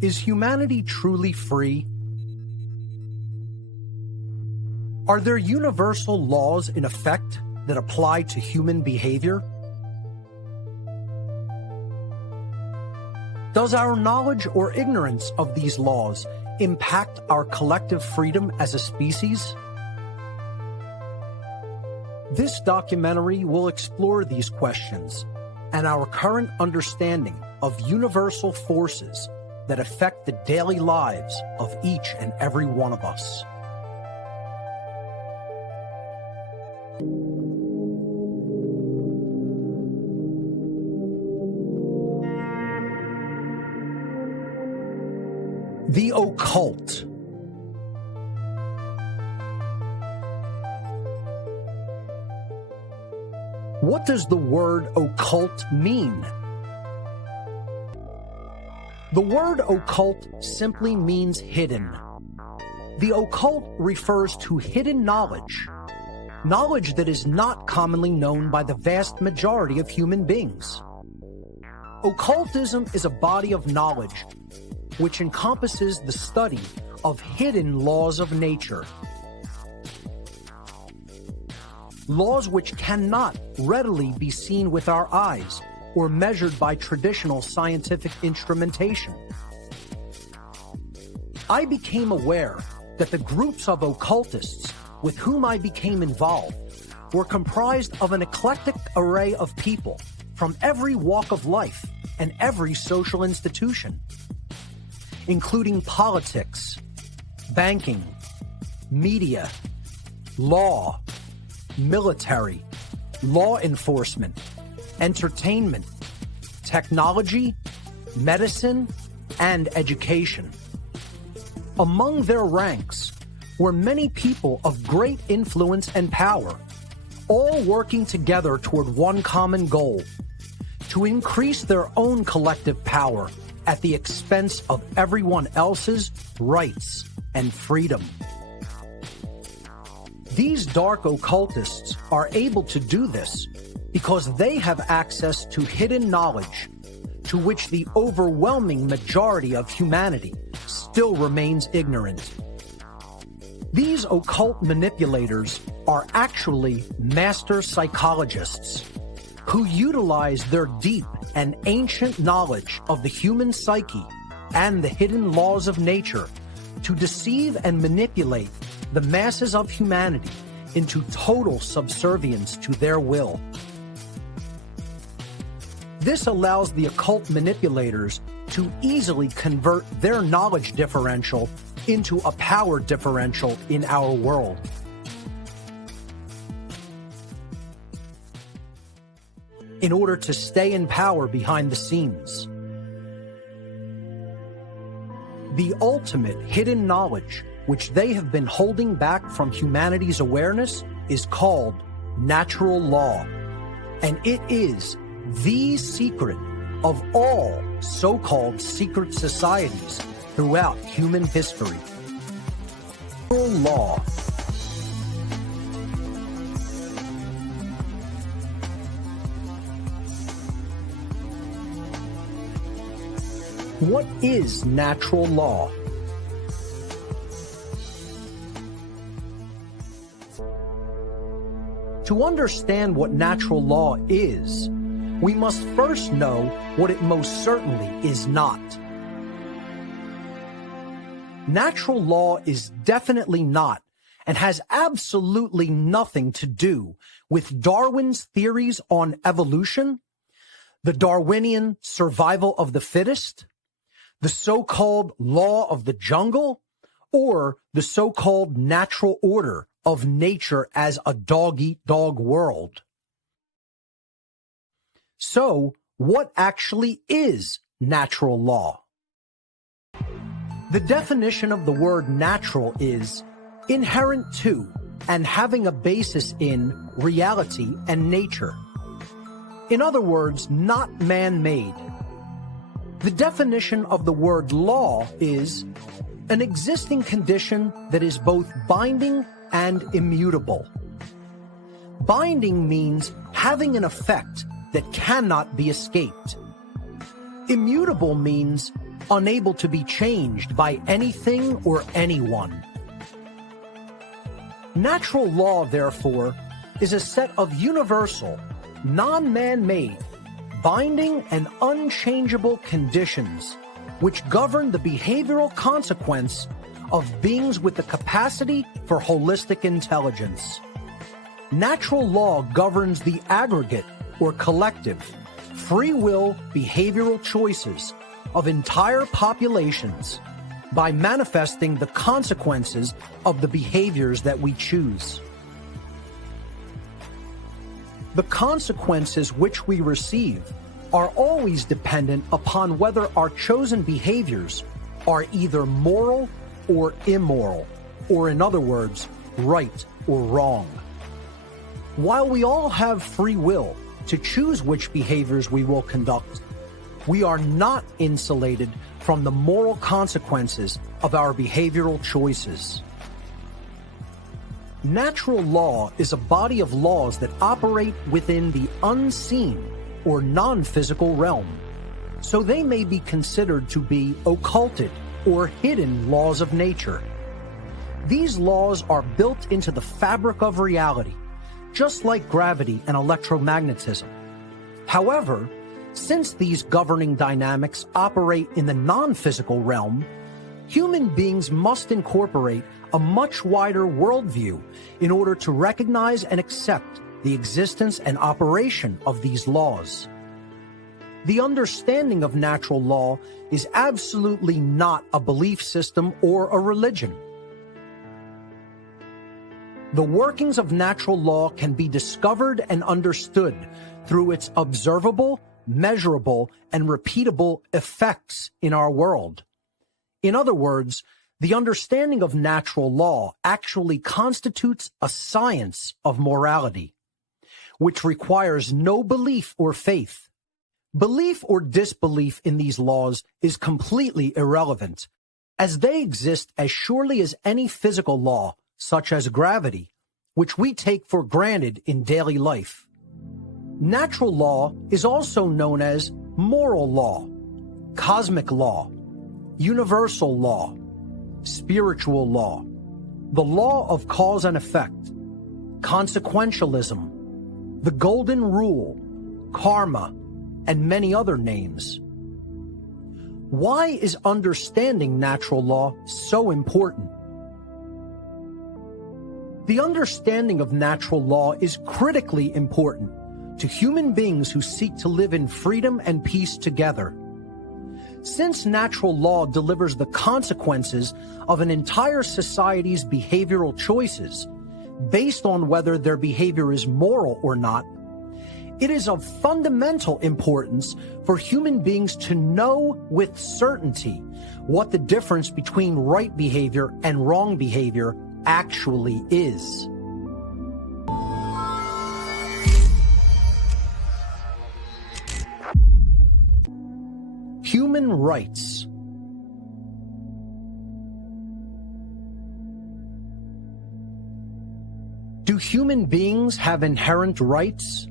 Is humanity truly free? Are there universal laws in effect that apply to human behavior? Does our knowledge or ignorance of these laws impact our collective freedom as a species? This documentary will explore these questions and our current understanding of universal forces that affect the daily lives of each and every one of us. The occult. What does the word occult mean? The word occult simply means hidden. The occult refers to hidden knowledge, knowledge that is not commonly known by the vast majority of human beings. Occultism is a body of knowledge which encompasses the study of hidden laws of nature. Laws which cannot readily be seen with our eyes or measured by traditional scientific instrumentation. I became aware that the groups of occultists with whom I became involved were comprised of an eclectic array of people from every walk of life and every social institution, including politics, banking, media, law, military, law enforcement, entertainment, technology, medicine, and education. Among their ranks were many people of great influence and power, all working together toward one common goal: to increase their own collective power at the expense of everyone else's rights and freedom. These dark occultists are able to do this because they have access to hidden knowledge to which the overwhelming majority of humanity still remains ignorant. These occult manipulators are actually master psychologists who utilize their deep and ancient knowledge of the human psyche and the hidden laws of nature to deceive and manipulate the masses of humanity into total subservience to their will. This allows the occult manipulators to easily convert their knowledge differential into a power differential in our world. In order to stay in power behind the scenes. The ultimate hidden knowledge which they have been holding back from humanity's awareness is called natural law, and it is the secret of all so-called secret societies throughout human history. Natural law. What is natural law? To understand what natural law is, we must first know what it most certainly is not. Natural law is definitely not and has absolutely nothing to do with Darwin's theories on evolution, the Darwinian survival of the fittest, the so-called law of the jungle, or the so-called natural order of nature as a dog-eat-dog world. So, what actually is natural law? The definition of the word natural is inherent to and having a basis in reality and nature. In other words, not man-made. The definition of the word law is an existing condition that is both binding and immutable. Binding means having an effect that cannot be escaped. Immutable means unable to be changed by anything or anyone. Natural law, therefore, is a set of universal, non-man-made, binding and unchangeable conditions which govern the behavioral consequence of beings with the capacity for holistic intelligence. Natural law governs the aggregate or collective, free will behavioral choices of entire populations by manifesting the consequences of the behaviors that we choose. The consequences which we receive are always dependent upon whether our chosen behaviors are either moral or immoral, or in other words, right or wrong. While we all have free will to choose which behaviors we will conduct, we are not insulated from the moral consequences of our behavioral choices. Natural law is a body of laws that operate within the unseen or non-physical realm, so they may be considered to be occulted or hidden laws of nature. These laws are built into the fabric of reality, just like gravity and electromagnetism. However, since these governing dynamics operate in the non-physical realm, human beings must incorporate a much wider worldview in order to recognize and accept the existence and operation of these laws. The understanding of natural law is absolutely not a belief system or a religion. The workings of natural law can be discovered and understood through its observable, measurable, and repeatable effects in our world. In other words, the understanding of natural law actually constitutes a science of morality, which requires no belief or faith. Belief or disbelief in these laws is completely irrelevant, as they exist as surely as any physical law, such as gravity, which we take for granted in daily life. Natural law is also known as moral law, cosmic law, universal law, spiritual law, the law of cause and effect, consequentialism, the golden rule, karma, and many other names. Why is understanding natural law so important? The understanding of natural law is critically important to human beings who seek to live in freedom and peace together. Since natural law delivers the consequences of an entire society's behavioral choices based on whether their behavior is moral or not, it is of fundamental importance for human beings to know with certainty what the difference between right behavior and wrong behavior actually is. Human rights. Do human beings have inherent rights?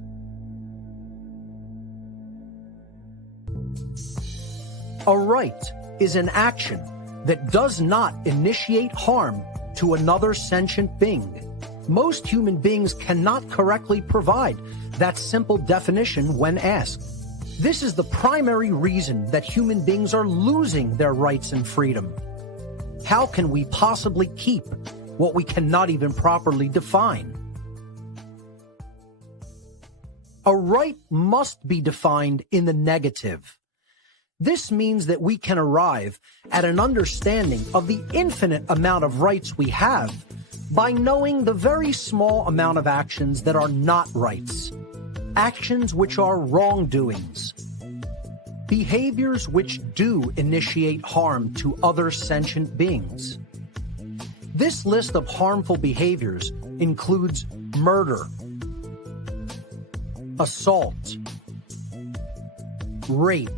A right is an action that does not initiate harm to another sentient being. Most human beings cannot correctly provide that simple definition when asked. This is the primary reason that human beings are losing their rights and freedom. How can we possibly keep what we cannot even properly define? A right must be defined in the negative. This means that we can arrive at an understanding of the infinite amount of rights we have by knowing the very small amount of actions that are not rights, actions which are wrongdoings, behaviors which do initiate harm to other sentient beings. This list of harmful behaviors includes murder, assault, rape,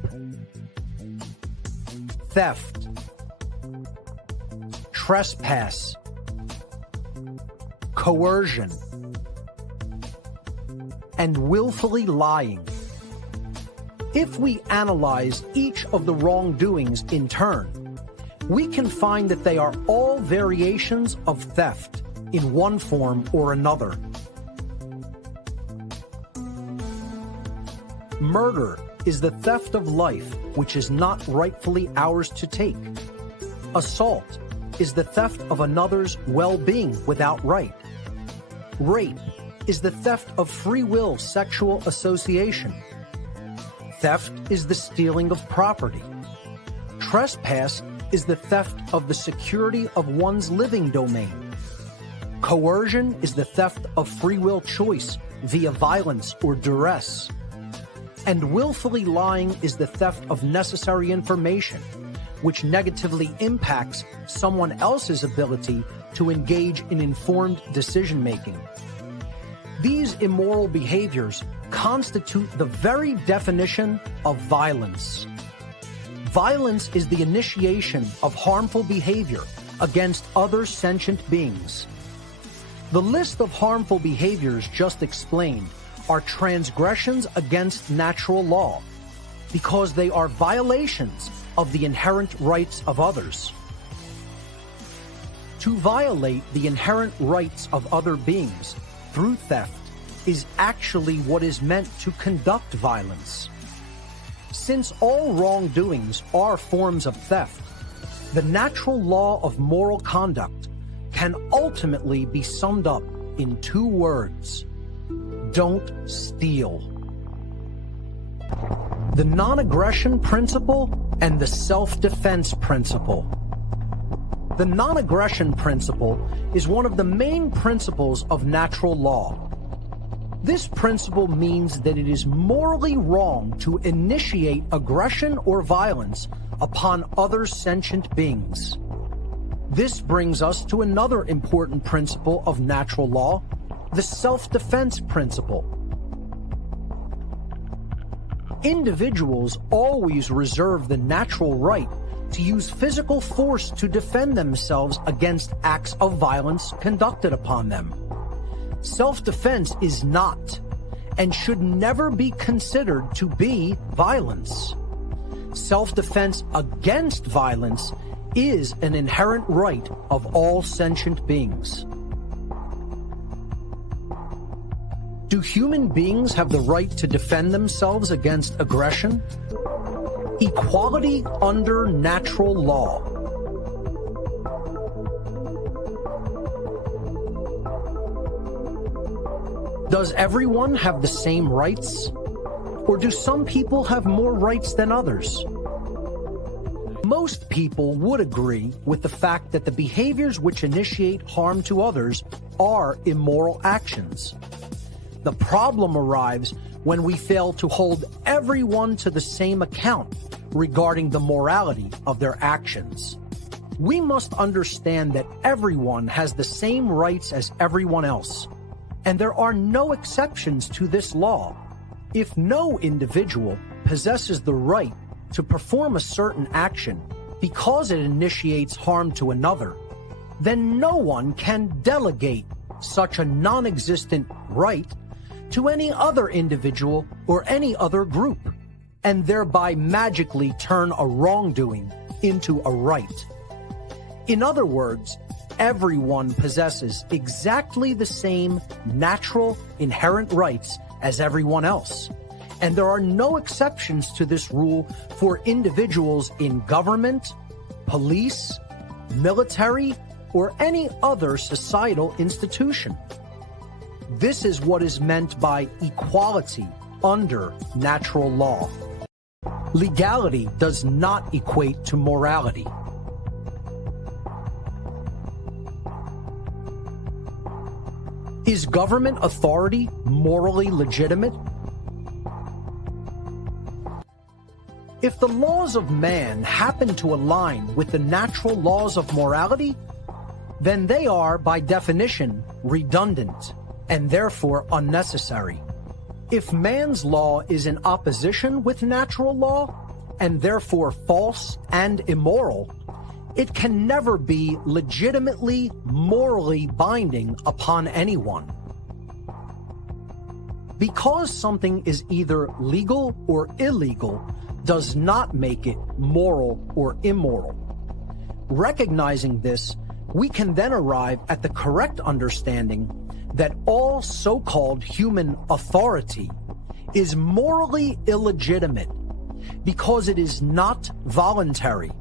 theft, trespass, coercion, and willfully lying. If we analyze each of the wrongdoings in turn, we can find that they are all variations of theft in one form or another. Murder is the theft of life which is not rightfully ours to take. Assault is the theft of another's well-being without right. Rape is the theft of free will sexual association. Theft is the stealing of property. Trespass is the theft of the security of one's living domain. Coercion is the theft of free will choice via violence or duress. And willfully lying is the theft of necessary information, which negatively impacts someone else's ability to engage in informed decision-making. These immoral behaviors constitute the very definition of violence. Violence is the initiation of harmful behavior against other sentient beings. The list of harmful behaviors just explained are transgressions against natural law because they are violations of the inherent rights of others. To violate the inherent rights of other beings through theft is actually what is meant to conduct violence. Since all wrongdoings are forms of theft, the natural law of moral conduct can ultimately be summed up in two words: don't steal. The non-aggression principle and the self-defense principle. The non-aggression principle is one of the main principles of natural law. This principle means that it is morally wrong to initiate aggression or violence upon other sentient beings. This brings us to another important principle of natural law, the self-defense principle. Individuals always reserve the natural right to use physical force to defend themselves against acts of violence conducted upon them. Self-defense is not and should never be considered to be violence. Self-defense against violence is an inherent right of all sentient beings. Do human beings have the right to defend themselves against aggression? Equality under natural law. Does everyone have the same rights? Or do some people have more rights than others? Most people would agree with the fact that the behaviors which initiate harm to others are immoral actions. The problem arrives when we fail to hold everyone to the same account regarding the morality of their actions. We must understand that everyone has the same rights as everyone else, and there are no exceptions to this law. If no individual possesses the right to perform a certain action because it initiates harm to another, then no one can delegate such a non-existent right to any other individual or any other group, and thereby magically turn a wrongdoing into a right. In other words, everyone possesses exactly the same natural, inherent rights as everyone else, and there are no exceptions to this rule for individuals in government, police, military, or any other societal institution. This is what is meant by equality under natural law. Legality does not equate to morality. Is government authority morally legitimate? If the laws of man happen to align with the natural laws of morality, then they are, by definition, redundant and therefore unnecessary. If man's law is in opposition with natural law, and therefore false and immoral, it can never be legitimately morally binding upon anyone. Because something is either legal or illegal does not make it moral or immoral. Recognizing this, we can then arrive at the correct understanding that all so-called human authority is morally illegitimate because it is not voluntary,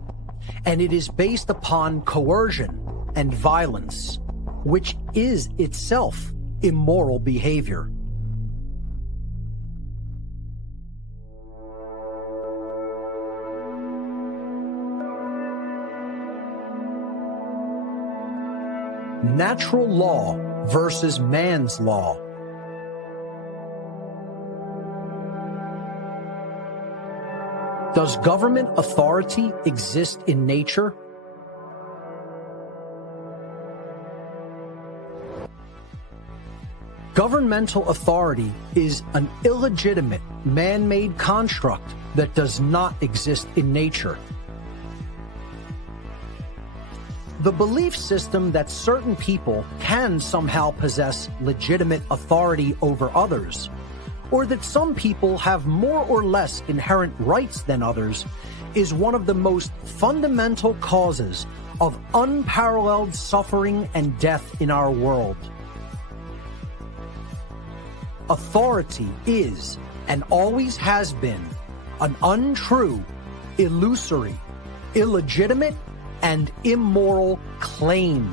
and it is based upon coercion and violence, which is itself immoral behavior. Natural law versus man's law. Does government authority exist in nature? Governmental authority is an illegitimate, man-made construct that does not exist in nature. The belief system that certain people can somehow possess legitimate authority over others, or that some people have more or less inherent rights than others, is one of the most fundamental causes of unparalleled suffering and death in our world. Authority is, and always has been, an untrue, illusory, illegitimate, and immoral claim,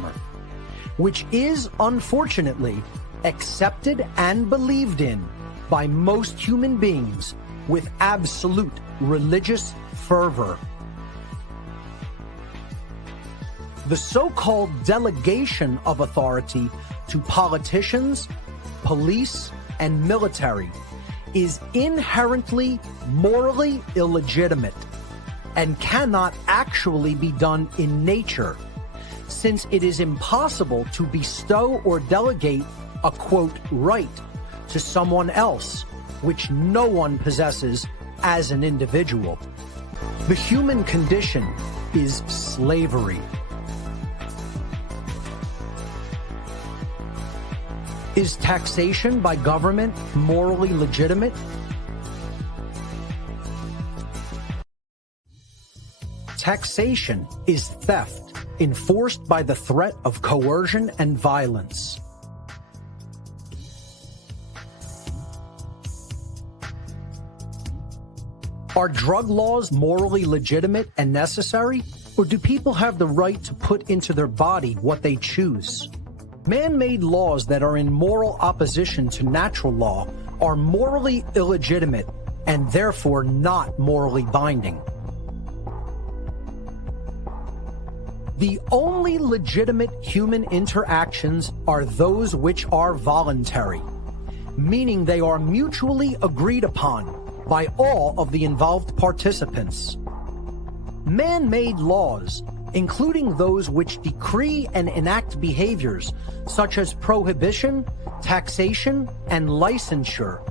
which is unfortunately accepted and believed in by most human beings with absolute religious fervor. The so-called delegation of authority to politicians, police, and military is inherently morally illegitimate and cannot actually be done in nature, since it is impossible to bestow or delegate a, quote, right to someone else, which no one possesses as an individual. The human condition is slavery. Is taxation by government morally legitimate? Taxation is theft enforced by the threat of coercion and violence. Are drug laws morally legitimate and necessary, or do people have the right to put into their body what they choose? Man-made laws that are in moral opposition to natural law are morally illegitimate and therefore not morally binding. The only legitimate human interactions are those which are voluntary, meaning they are mutually agreed upon by all of the involved participants. Man-made laws, including those which decree and enact behaviors such as prohibition, taxation, and licensure,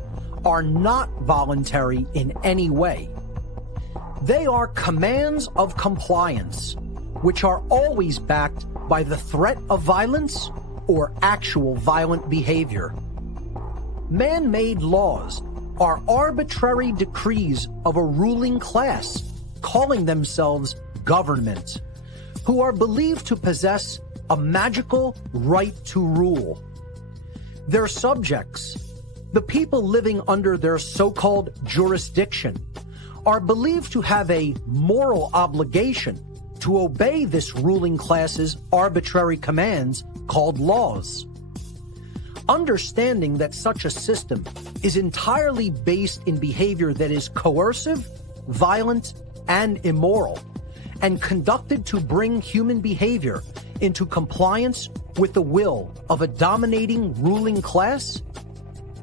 are not voluntary in any way. They are commands of compliance, which are always backed by the threat of violence or actual violent behavior. Man-made laws are arbitrary decrees of a ruling class calling themselves government, who are believed to possess a magical right to rule. Their subjects, the people living under their so-called jurisdiction, are believed to have a moral obligation to obey this ruling class's arbitrary commands called laws. Understanding that such a system is entirely based in behavior that is coercive, violent, and immoral, and conducted to bring human behavior into compliance with the will of a dominating ruling class,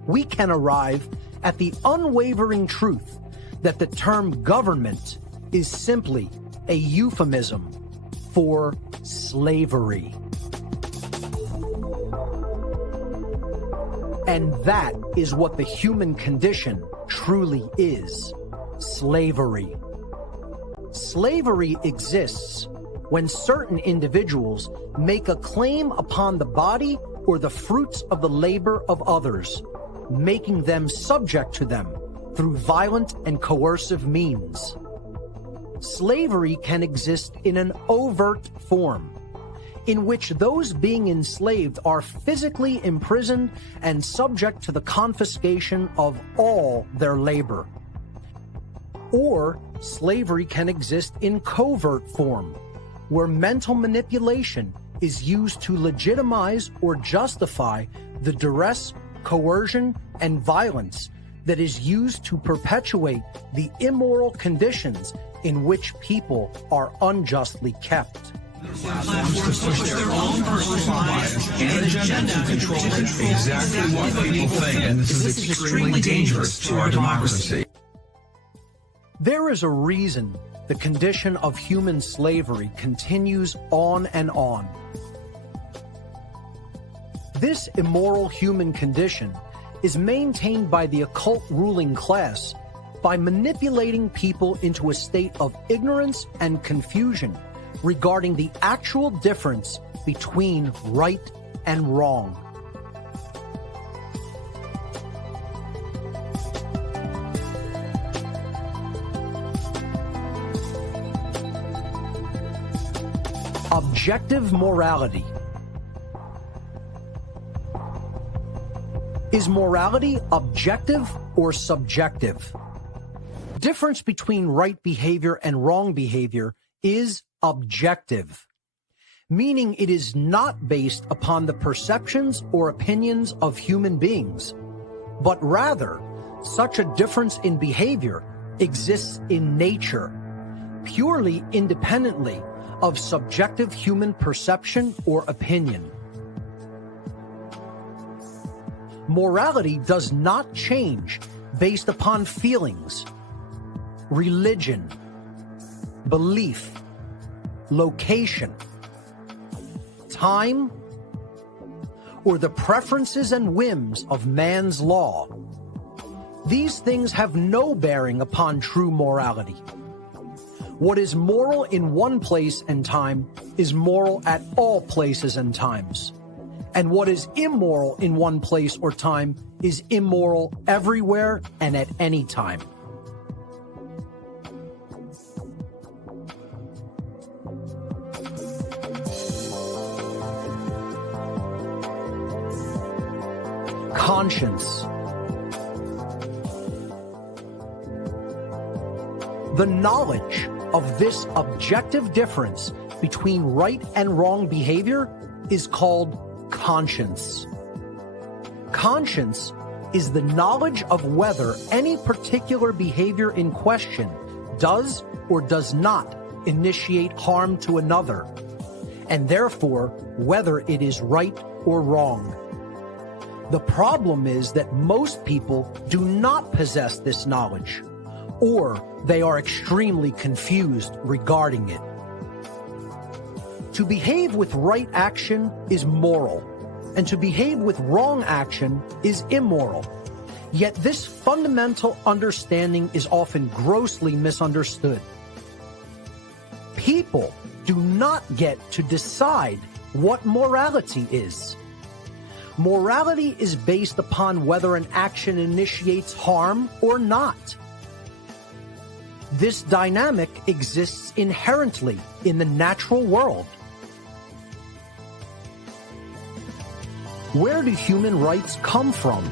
we can arrive at the unwavering truth that the term government is simply a euphemism for slavery. And that is what the human condition truly is: slavery. Slavery exists when certain individuals make a claim upon the body or the fruits of the labor of others, making them subject to them through violent and coercive means. Slavery can exist in an overt form, in which those being enslaved are physically imprisoned and subject to the confiscation of all their labor. Or slavery can exist in covert form, where mental manipulation is used to legitimize or justify the duress, coercion, and violence that is used to perpetuate the immoral conditions in which people are unjustly kept. Platforms to push their own personal bias and agenda to control exactly what people think, and this is extremely dangerous to our democracy. There is a reason the condition of human slavery continues on and on. This immoral human condition is maintained by the occult ruling class by manipulating people into a state of ignorance and confusion regarding the actual difference between right and wrong. Objective morality. Is morality objective or subjective? Difference between right behavior and wrong behavior is objective, meaning it is not based upon the perceptions or opinions of human beings, but rather such a difference in behavior exists in nature, purely independently of subjective human perception or opinion. Morality does not change based upon feelings, religion, belief, location, time, or the preferences and whims of man's law. These things have no bearing upon true morality. What is moral in one place and time is moral at all places and times. And what is immoral in one place or time is immoral everywhere and at any time. Conscience. The knowledge of this objective difference between right and wrong behavior is called conscience. Conscience is the knowledge of whether any particular behavior in question does or does not initiate harm to another, and therefore whether it is right or wrong. The problem is that most people do not possess this knowledge, or they are extremely confused regarding it. To behave with right action is moral, and to behave with wrong action is immoral. Yet this fundamental understanding is often grossly misunderstood. People do not get to decide what morality is. Morality is based upon whether an action initiates harm or not. This dynamic exists inherently in the natural world. Where do human rights come from?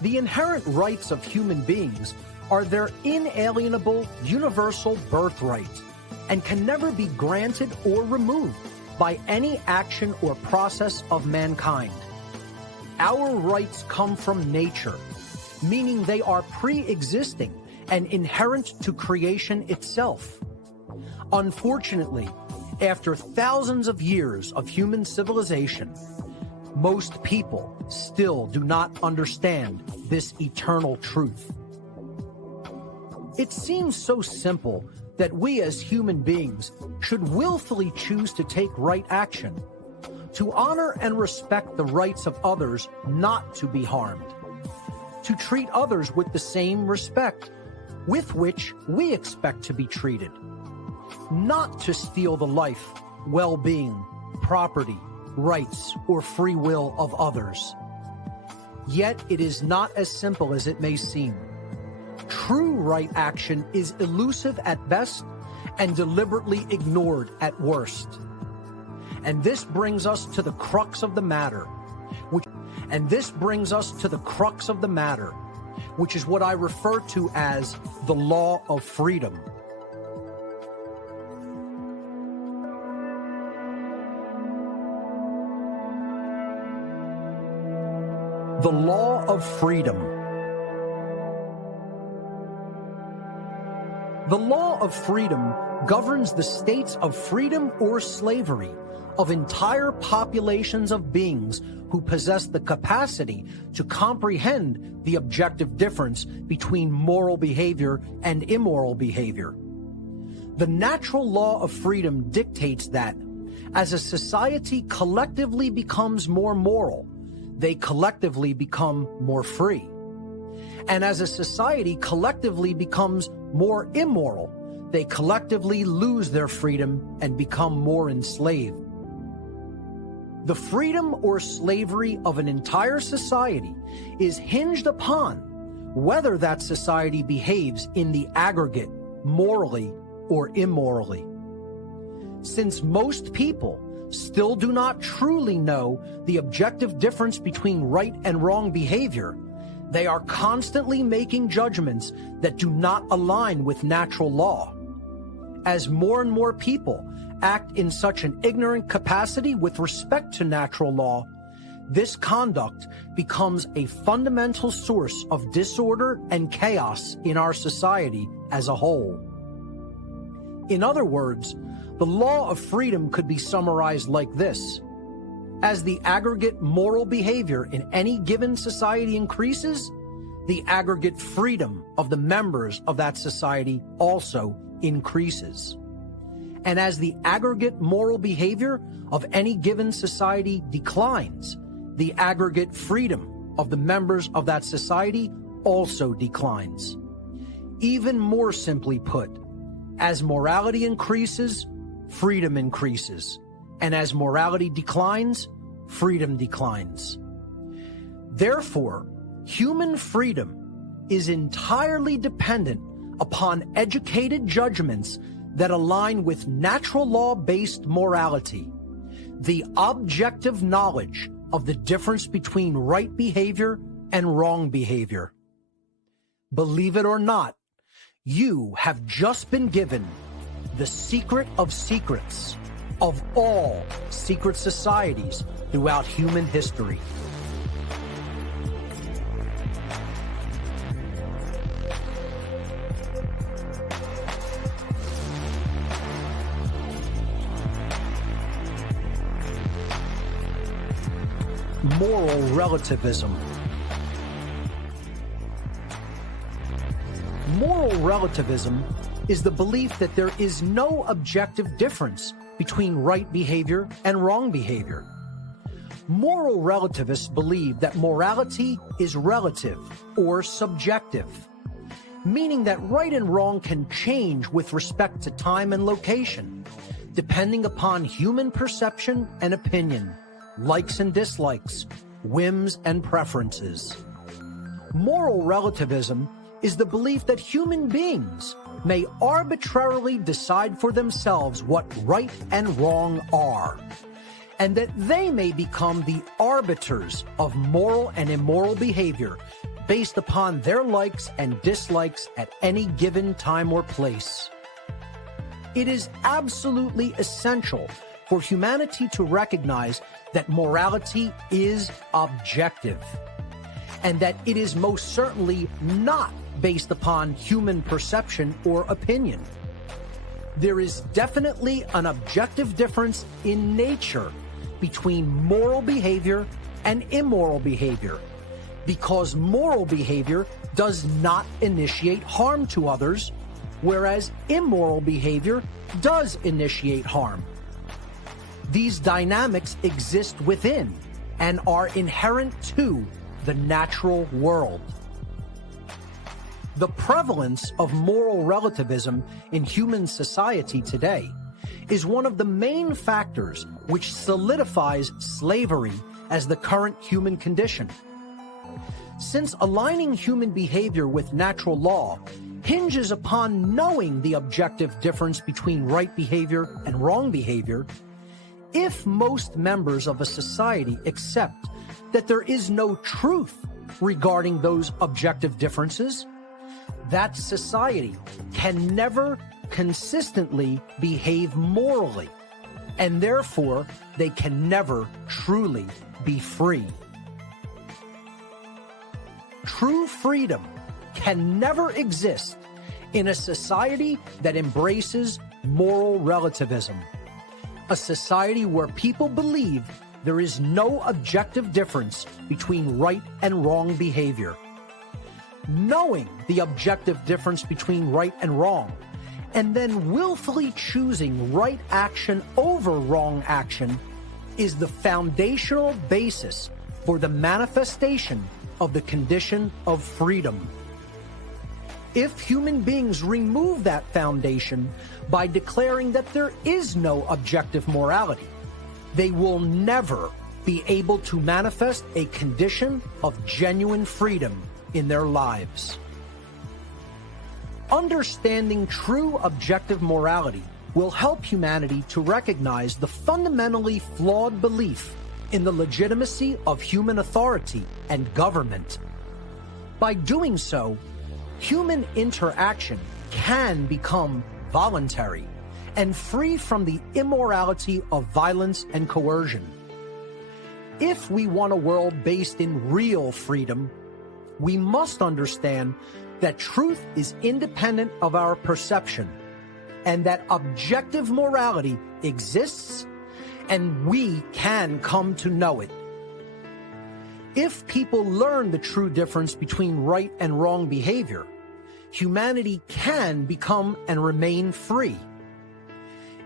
The inherent rights of human beings are their inalienable, universal birthright and can never be granted or removed by any action or process of mankind. Our rights come from nature, meaning they are pre-existing and inherent to creation itself. Unfortunately, after thousands of years of human civilization, most people still do not understand this eternal truth. It seems so simple that we as human beings should willfully choose to take right action, to honor and respect the rights of others not to be harmed, to treat others with the same respect with which we expect to be treated, not to steal the life, well-being, property, rights, or free will of others. Yet it is not as simple as it may seem. True right action is elusive at best and deliberately ignored at worst. And this brings us to the crux of the matter, which is what I refer to as the law of freedom. The law of freedom. The law of freedom governs the states of freedom or slavery of entire populations of beings who possess the capacity to comprehend the objective difference between moral behavior and immoral behavior. The natural law of freedom dictates that as a society collectively becomes more moral, they collectively become more free. And as a society collectively becomes more immoral, they collectively lose their freedom and become more enslaved. The freedom or slavery of an entire society is hinged upon whether that society behaves in the aggregate morally or immorally. Since most people still do not truly know the objective difference between right and wrong behavior, they are constantly making judgments that do not align with natural law. As more and more people act in such an ignorant capacity with respect to natural law, this conduct becomes a fundamental source of disorder and chaos in our society as a whole. In other words, the law of freedom could be summarized like this. As the aggregate moral behavior in any given society increases, the aggregate freedom of the members of that society also increases. And as the aggregate moral behavior of any given society declines, the aggregate freedom of the members of that society also declines. Even more simply put, as morality increases, freedom increases. And as morality declines, freedom declines. Therefore, human freedom is entirely dependent upon educated judgments that align with natural law-based morality, the objective knowledge of the difference between right behavior and wrong behavior. Believe it or not, you have just been given the secret of secrets of all secret societies throughout human history. Moral relativism. Moral relativism is the belief that there is no objective difference between right behavior and wrong behavior. Moral relativists believe that morality is relative or subjective, meaning that right and wrong can change with respect to time and location, depending upon human perception and opinion, likes and dislikes, whims and preferences. Moral relativism is the belief that human beings may arbitrarily decide for themselves what right and wrong are, and that they may become the arbiters of moral and immoral behavior based upon their likes and dislikes at any given time or place. It is absolutely essential for humanity to recognize that morality is objective, and that it is most certainly not based upon human perception or opinion. There is definitely an objective difference in nature between moral behavior and immoral behavior, because moral behavior does not initiate harm to others, whereas immoral behavior does initiate harm. These dynamics exist within and are inherent to the natural world. The prevalence of moral relativism in human society today is one of the main factors which solidifies slavery as the current human condition. Since aligning human behavior with natural law hinges upon knowing the objective difference between right behavior and wrong behavior, if most members of a society accept that there is no truth regarding those objective differences, that society can never consistently behave morally, and therefore they can never truly be free. True freedom can never exist in a society that embraces moral relativism, a society where people believe there is no objective difference between right and wrong behavior. Knowing the objective difference between right and wrong, and then willfully choosing right action over wrong action, is the foundational basis for the manifestation of the condition of freedom. If human beings remove that foundation by declaring that there is no objective morality, they will never be able to manifest a condition of genuine freedom in their lives. Understanding true objective morality will help humanity to recognize the fundamentally flawed belief in the legitimacy of human authority and government. By doing so, human interaction can become voluntary and free from the immorality of violence and coercion. If we want a world based in real freedom, we must understand that truth is independent of our perception, and that objective morality exists, and we can come to know it. If people learn the true difference between right and wrong behavior, humanity can become and remain free.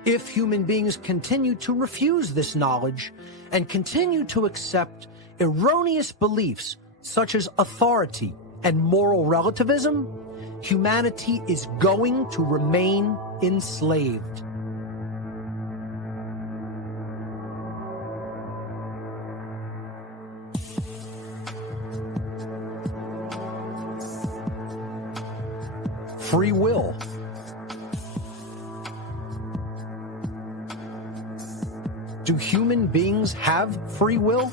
If human beings continue to refuse this knowledge and continue to accept erroneous beliefs such as authority and moral relativism, humanity is going to remain enslaved. Free will. Do human beings have free will?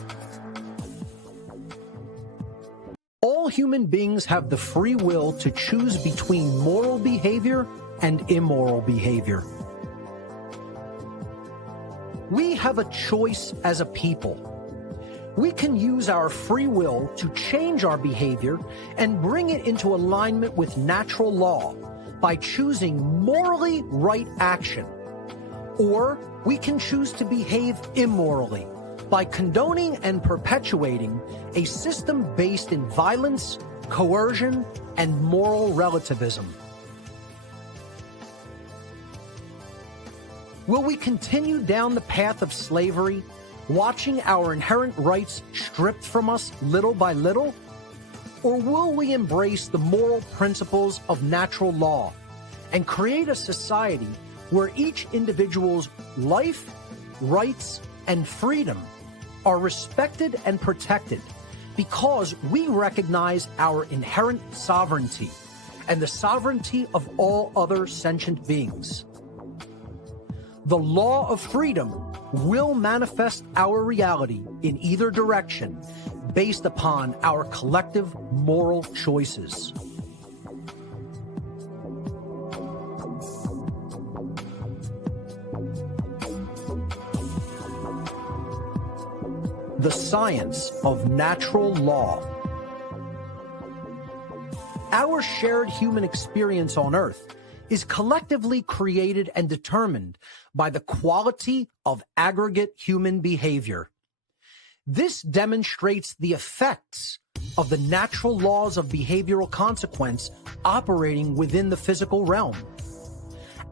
All human beings have the free will to choose between moral behavior and immoral behavior. We have a choice as a people. We can use our free will to change our behavior and bring it into alignment with natural law by choosing morally right action. Or we can choose to behave immorally by condoning and perpetuating a system based in violence, coercion, and moral relativism. Will we continue down the path of slavery, watching our inherent rights stripped from us little by little? Or will we embrace the moral principles of natural law and create a society where each individual's life, rights, and freedom are respected and protected because we recognize our inherent sovereignty and the sovereignty of all other sentient beings? The law of freedom will manifest our reality in either direction based upon our collective moral choices. The science of natural law. Our shared human experience on Earth is collectively created and determined by the quality of aggregate human behavior. This demonstrates the effects of the natural laws of behavioral consequence operating within the physical realm.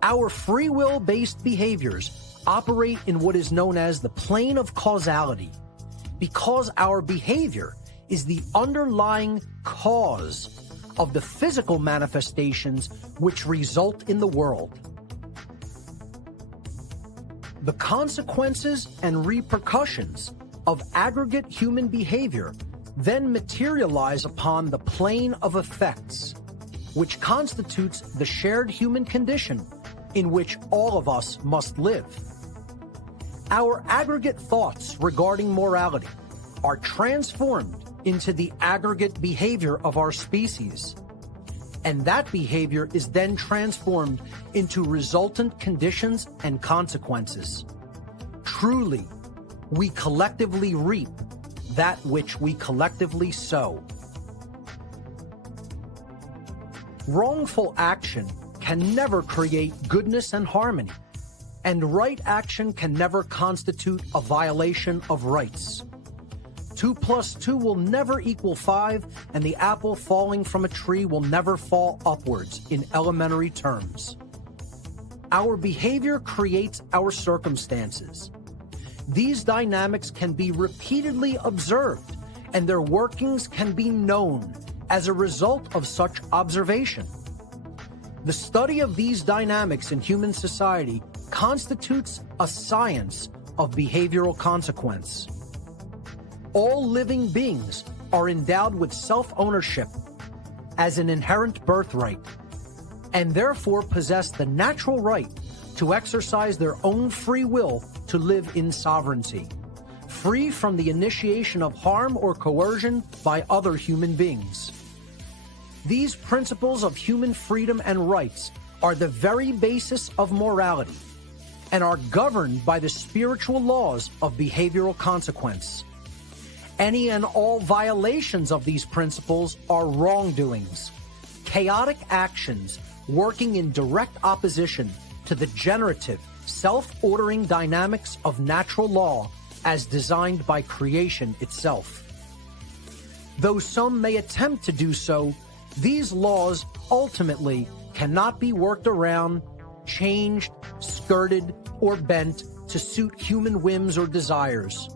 Our free will-based behaviors operate in what is known as the plane of causality, because our behavior is the underlying cause of the physical manifestations which result in the world. The consequences and repercussions of aggregate human behavior then materialize upon the plane of effects, which constitutes the shared human condition in which all of us must live. Our aggregate thoughts regarding morality are transformed into the aggregate behavior of our species, and that behavior is then transformed into resultant conditions and consequences. Truly, we collectively reap that which we collectively sow. Wrongful action can never create goodness and harmony, and right action can never constitute a violation of rights. 2 + 2 will never equal 5, and the apple falling from a tree will never fall upwards in elementary terms. Our behavior creates our circumstances. These dynamics can be repeatedly observed, and their workings can be known as a result of such observation. The study of these dynamics in human society constitutes a science of behavioral consequence. All living beings are endowed with self-ownership as an inherent birthright, and therefore possess the natural right to exercise their own free will to live in sovereignty, free from the initiation of harm or coercion by other human beings. These principles of human freedom and rights are the very basis of morality and are governed by the spiritual laws of behavioral consequence. Any and all violations of these principles are wrongdoings, chaotic actions working in direct opposition to the generative, self-ordering dynamics of natural law as designed by creation itself. Though some may attempt to do so, these laws ultimately cannot be worked around, changed, skirted, or bent to suit human whims or desires.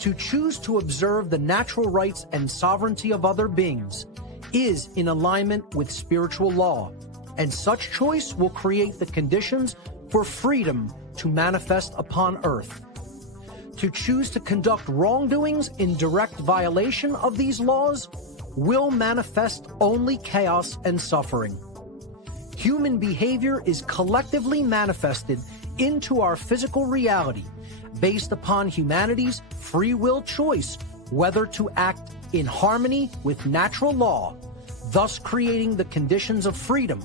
To choose to observe the natural rights and sovereignty of other beings is in alignment with spiritual law, and such choice will create the conditions for freedom to manifest upon earth. To choose to conduct wrongdoings in direct violation of these laws will manifest only chaos and suffering. Human behavior is collectively manifested into our physical reality based upon humanity's free will choice whether to act in harmony with natural law, thus creating the conditions of freedom,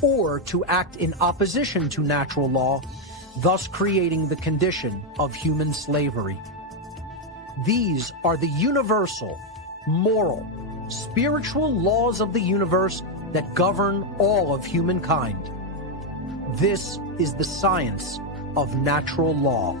or to act in opposition to natural law, thus creating the condition of human slavery. These are the universal, moral, spiritual laws of the universe that govern all of humankind. This is the science of natural law.